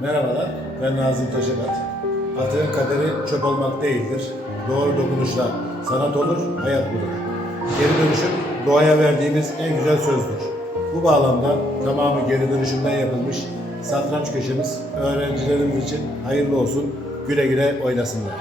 Merhabalar, ben Nazım Taşebat. Atığın kaderi çöp olmak değildir. Doğru dokunuşla sanat olur, hayat bulur. Geri dönüşüm doğaya verdiğimiz en güzel sözdür. Bu bağlamda tamamı geri dönüşümden yapılmış satranç köşemiz öğrencilerimiz için hayırlı olsun, güle güle oynasınlar.